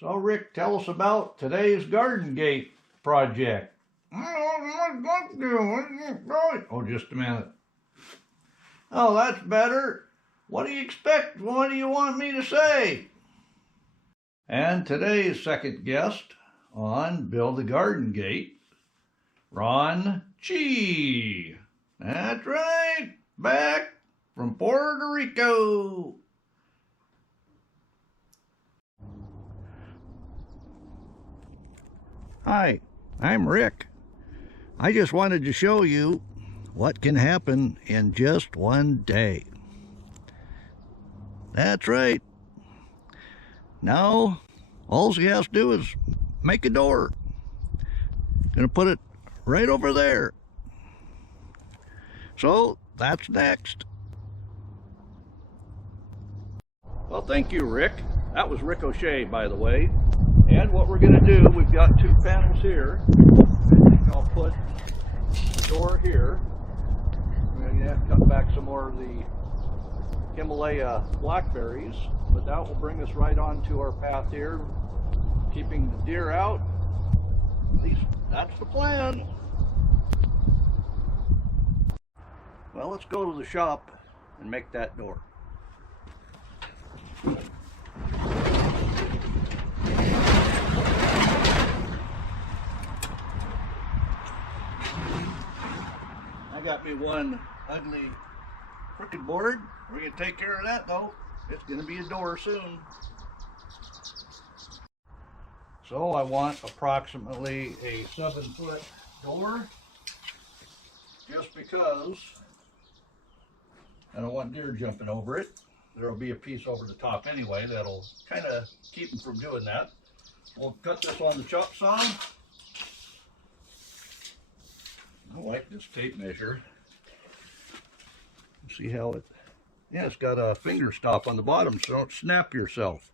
So Rick, tell us about today's garden gate project. Oh, just a minute. Oh, that's better. What do you expect? What do you want me to say? And today's second guest on Build a Garden Gate, Ron Chi. That's right, back from Puerto Rico. Hi, I'm Rick. I just wanted to show you what can happen in just one day. That's right. Now, all he has to do is make a door. Gonna put it right over there. So, that's next. Well, thank you, Rick. That was Ricochet, by the way. And what we're gonna do, we've got two panels here. I'll put the door here. We're gonna have to cut back some more of the Himalaya blackberries, but that will bring us right onto our path here, keeping the deer out. At least that's the plan. Well, let's go to the shop and make that door. I got me one ugly crooked board. We're going to take care of that though. It's going to be a door soon. So I want approximately a 7-foot door, just because I don't want deer jumping over it. There'll be a piece over the top anyway that'll kind of keep them from doing that. We'll cut this on the chop saw. I like this tape measure. See how it, yeah, it's got a finger stop on the bottom so don't snap yourself.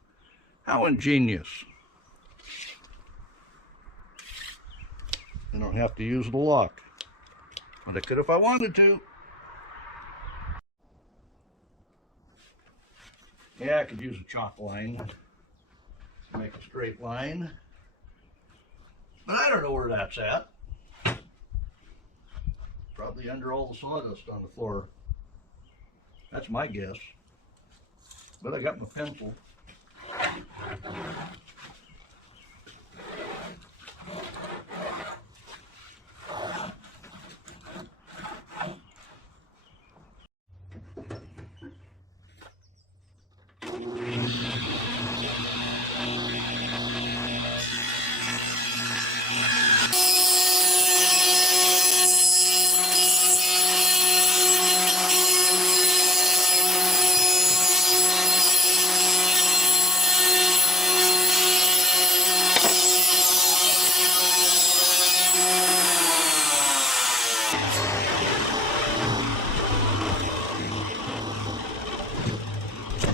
How ingenious. I don't have to use the lock, but I could if I wanted to. Yeah, I could use a chalk line to make a straight line, but I don't know where that's at. Probably under all the sawdust on the floor. That's my guess. But I got my pencil.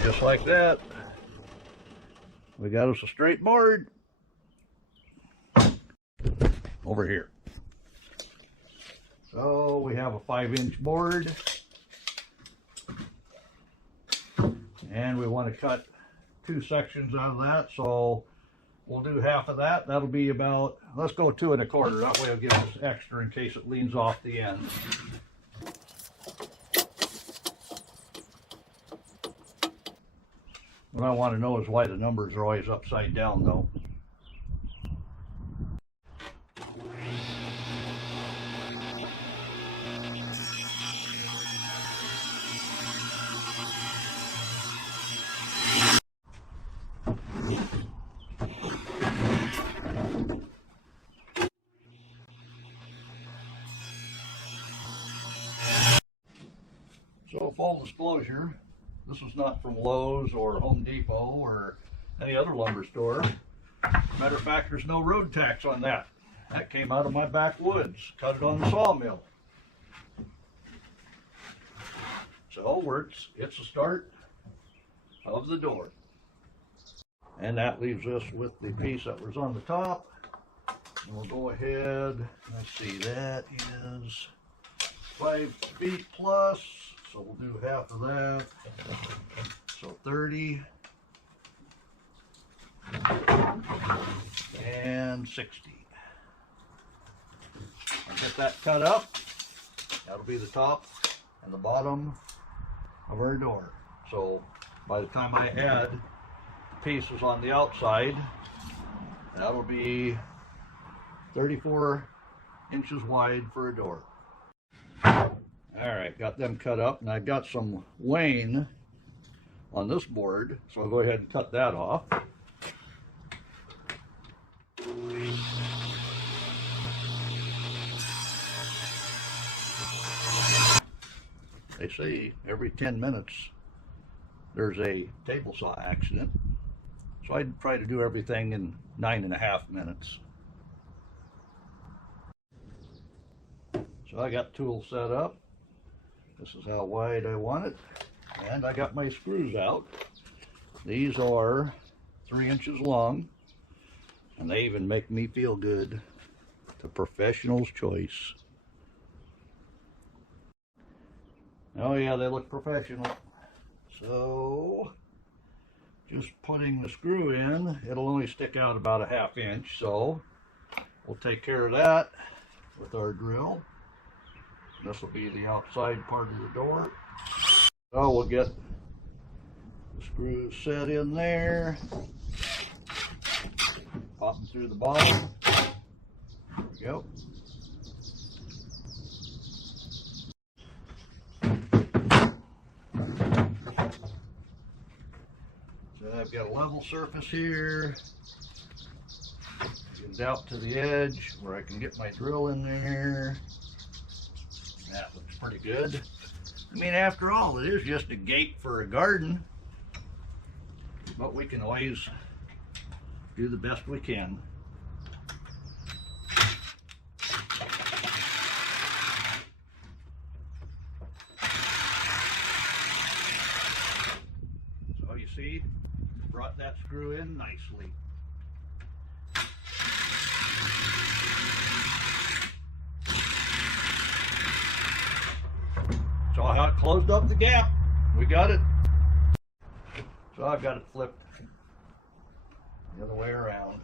Just like that, we got us a straight board over here. So we have a 5-inch board, and we want to cut 2 sections out of that, so we'll do half of that. That'll be about, let's go 2 1/4. That way it'll give us extra in case it leans off the end. What I want to know is why the numbers are always upside down though. So full disclosure, this is not from Lowe's or Home Depot or any other lumber store. Matter of fact, there's no road tax on that. That came out of my backwoods. Cut it on the sawmill. So it's the start of the door. And that leaves us with the piece that was on the top. And we'll go ahead, let's see, that is 5 feet plus. So we'll do half of that. So 30. 160. I'll get that cut up. That'll be the top and the bottom of our door. So by the time I add pieces on the outside, that'll be 34 inches wide for a door. Alright, got them cut up, and I've got some wane on this board, so I'll go ahead and cut that off. They say every 10 minutes there's a table saw accident, so I try to do everything in 9.5 minutes. So I got tools set up. This is how wide I want it, and I got my screws out. These are 3 inches long, and they even make me feel good. The professional's choice. Oh yeah, they look professional. So just putting the screw in, it'll only stick out about a 1/2 inch, so we'll take care of that with our drill. This will be the outside part of the door. So we'll get the screws set in there. Pop them through the bottom. There we go. So I've got a level surface here. Get out to the edge where I can get my drill in there. That looks pretty good. I mean, after all, it is just a gate for a garden, but we can always do the best we can. So you see, brought that screw in nicely. So I closed up the gap. We got it. So I've got it flipped the other way around.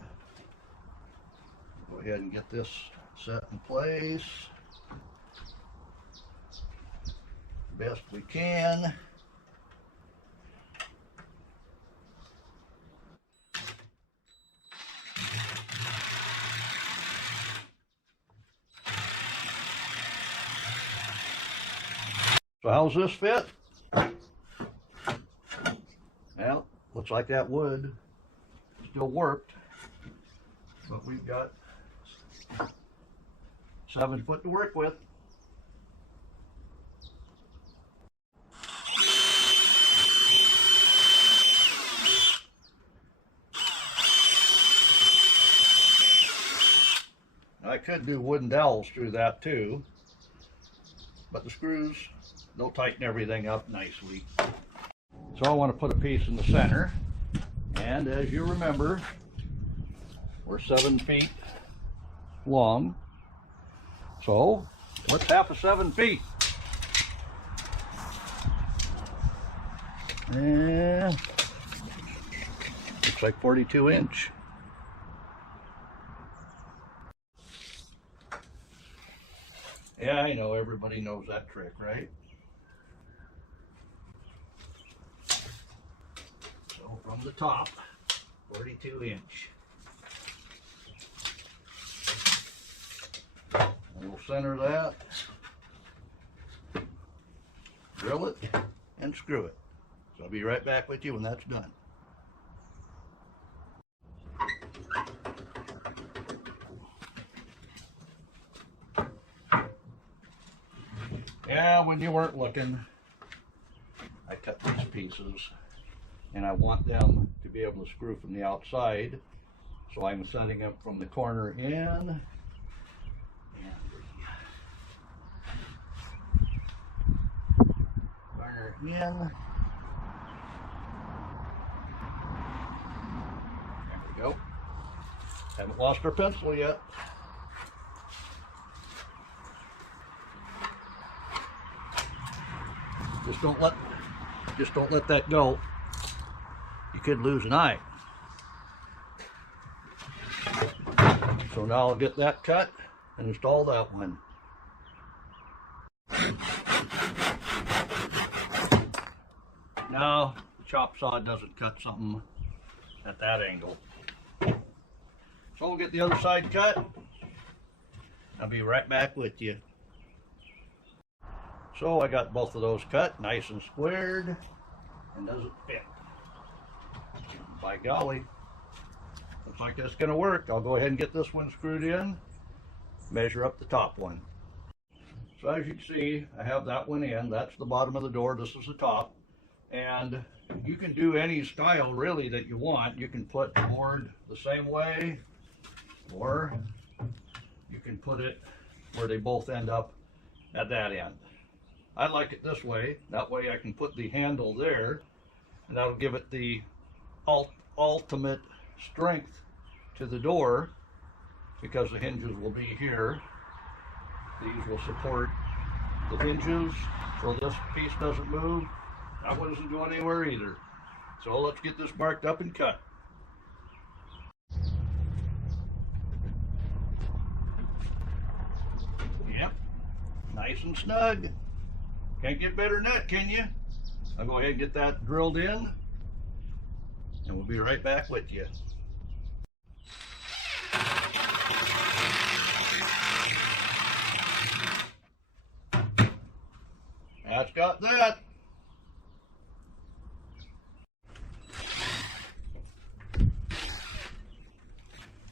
Go ahead and get this set in place best we can. So how's this fit? Well, looks like that wood still worked, but we've got 7 foot to work with. I could do wooden dowels through that too, but the screws, they'll tighten everything up nicely. So I want to put a piece in the center, and as you remember, we're 7 feet long, so what's half of 7 feet? Yeah, looks like 42 inch. Yeah, I know, everybody knows that trick, right? So from the top, 42 inch. And we'll center that, drill it, and screw it. So I'll be right back with you when that's done. Yeah, when you weren't looking, I cut these pieces, and I want them to be able to screw from the outside, so I'm setting them from the corner in, and the corner in. There we go. Haven't lost our pencil yet. Just don't let that go. You could lose an eye. So now I'll get that cut and install that one. Now, the chop saw doesn't cut something at that angle. So we'll get the other side cut. I'll be right back with you. So I got both of those cut, nice and squared, and doesn't fit. By golly, looks like that's gonna work. I'll go ahead and get this one screwed in, measure up the top one. So as you can see, I have that one in. That's the bottom of the door, this is the top. And you can do any style really that you want. You can put the board the same way, or you can put it where they both end up at that end. I like it this way. That way I can put the handle there, and that'll give it the ultimate strength to the door, because the hinges will be here. These will support the hinges, so this piece doesn't move. That one isn't going anywhere either. So let's get this marked up and cut. Yep, nice and snug. Can't get better than that, can you? I'll go ahead and get that drilled in, and we'll be right back with you. That's got that.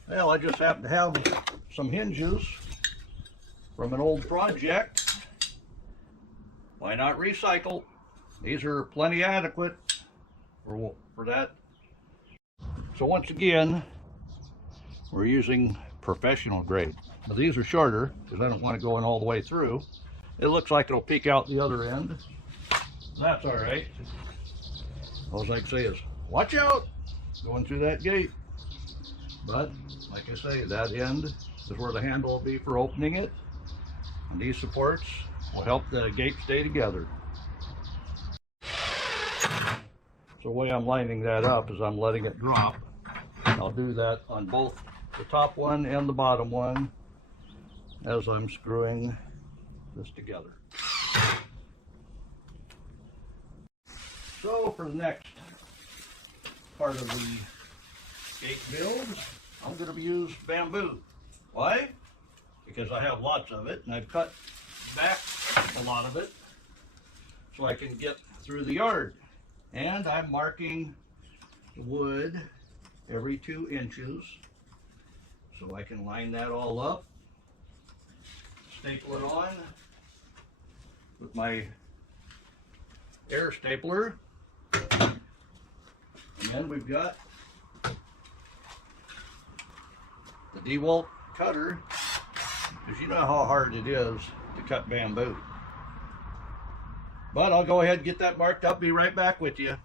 Well, I just happen to have some hinges from an old project. Why not recycle? These are plenty adequate for that. So once again, we're using professional grade. Now these are shorter because I don't want to go in all the way through. It looks like it'll peek out the other end. That's all right. All I can say is, watch out going through that gate. But like I say, that end is where the handle will be for opening it. And these supports will help the gate stay together. So the way I'm lining that up is I'm letting it drop. I'll do that on both the top one and the bottom one as I'm screwing this together. So for the next part of the gate build, I'm going to use bamboo. Why? Because I have lots of it, and I've cut back a lot of it so I can get through the yard. And I'm marking the wood every 2 inches so I can line that all up, staple it on with my air stapler. And then we've got the DeWalt cutter, because you know how hard it is to cut bamboo. But I'll go ahead and get that marked up, be right back with you.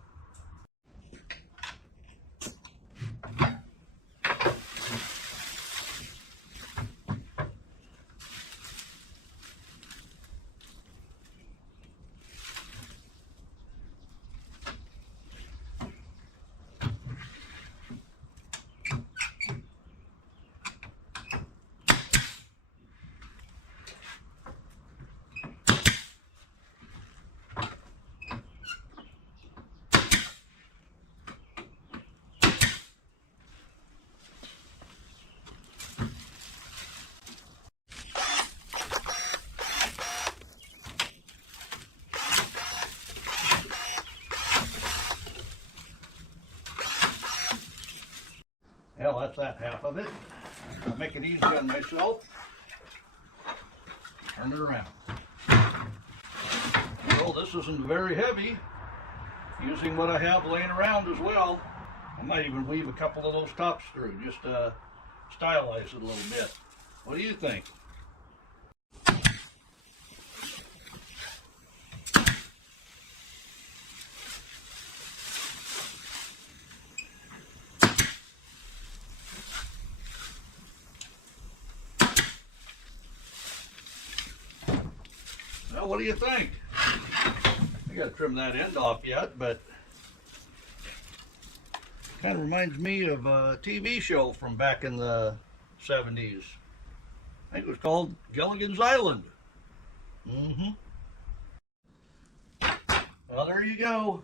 Well, that's that half of it. I'll make it easy on myself. Turn it around. Well, this isn't very heavy. Using what I have laying around as well. I might even weave a couple of those tops through, just to stylize it a little bit. What do you think? Well, what do you think? I got to trim that end off yet, but kind of reminds me of a TV show from back in the 70s. I think it was called Gilligan's Island. Well, there you go.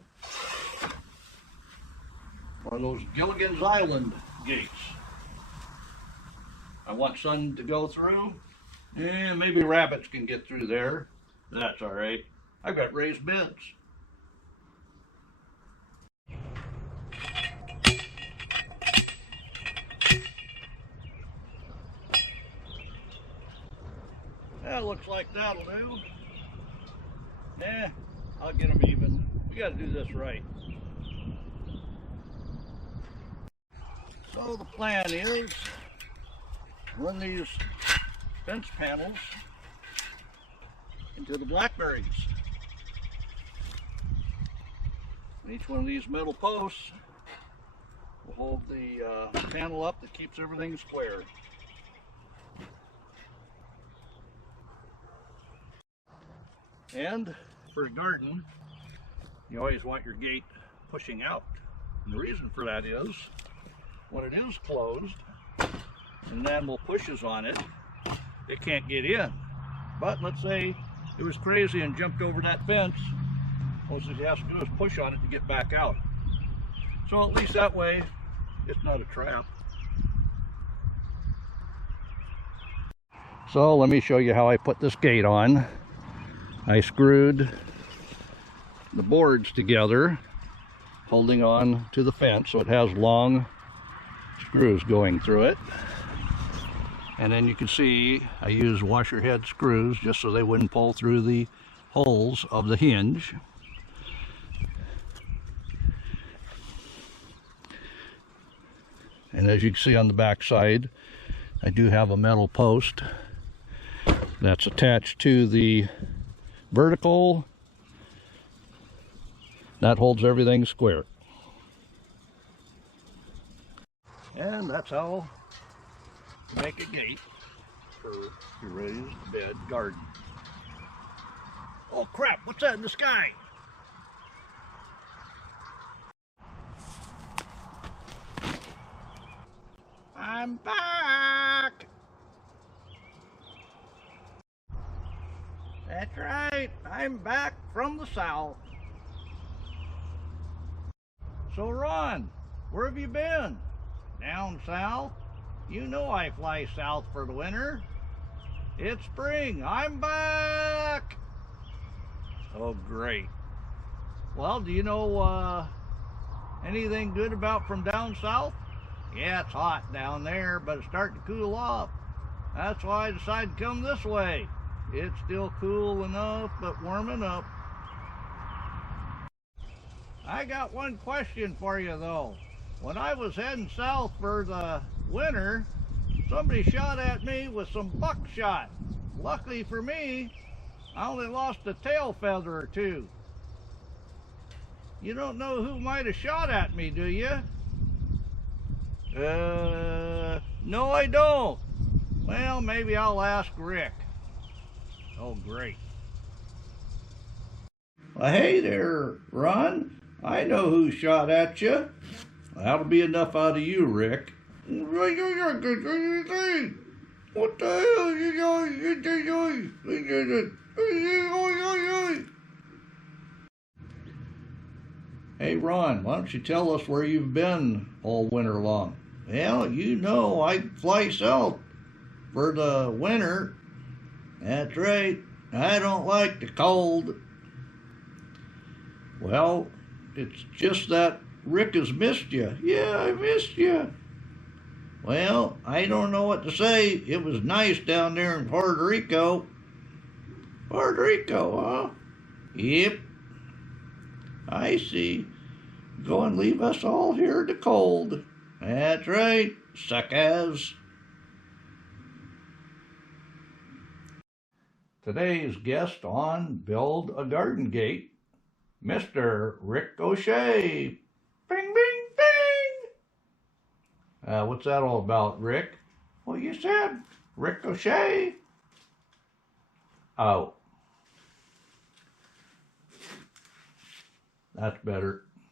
One of those Gilligan's Island gates. I want sun to go through. Yeah, maybe rabbits can get through there. That's all right. I've got raised beds. That looks like that'll do. Yeah, I'll get them even. We got to do this right. So the plan is run these fence panels into the blackberries. Each one of these metal posts will hold the panel up that keeps everything square. And for a garden, you always want your gate pushing out. And the reason for that is when it is closed and an animal pushes on it, it can't get in. But let's say it was crazy and jumped over that fence, all it has to do is push on it to get back out. So at least that way, it's not a trap. So let me show you how I put this gate on. I screwed the boards together, holding on to the fence, so it has long screws going through it. And then you can see I use washer head screws just so they wouldn't pull through the holes of the hinge. And as you can see on the back side, I do have a metal post that's attached to the vertical that holds everything square. And that's how you make a gate for your raised bed garden. Oh crap, what's that in the sky? I'm back! That's right, I'm back from the south. So Ron, where have you been? Down south? You know I fly south for the winter. It's spring, I'm back! Oh great. Well, do you know anything good about from down south? Yeah, it's hot down there, but it's starting to cool off. That's why I decided to come this way. It's still cool enough, but warm enough. I got one question for you though. When I was heading south for the winter, somebody shot at me with some buckshot. Luckily for me, I only lost a tail feather or two. You don't know who might have shot at me, do you? No I don't. Well, maybe I'll ask Rick. Oh, great. Well, hey there, Ron. I know who shot at you. That'll be enough out of you, Rick. What the hell you doing? Hey, Ron, why don't you tell us where you've been all winter long? Well, you know I fly south for the winter. That's right. I don't like the cold. Well, it's just that Rick has missed you. Yeah, I missed you. Well, I don't know what to say. It was nice down there in Puerto Rico. Puerto Rico, huh? Yep. I see. Go and leave us all here in the cold. That's right, suckers. Today's guest on Build a Garden Gate, Mr. Rick O'Shea. Bing, bing, bing! What's that all about, Rick? Well, you said Rick O'Shea. Oh. That's better.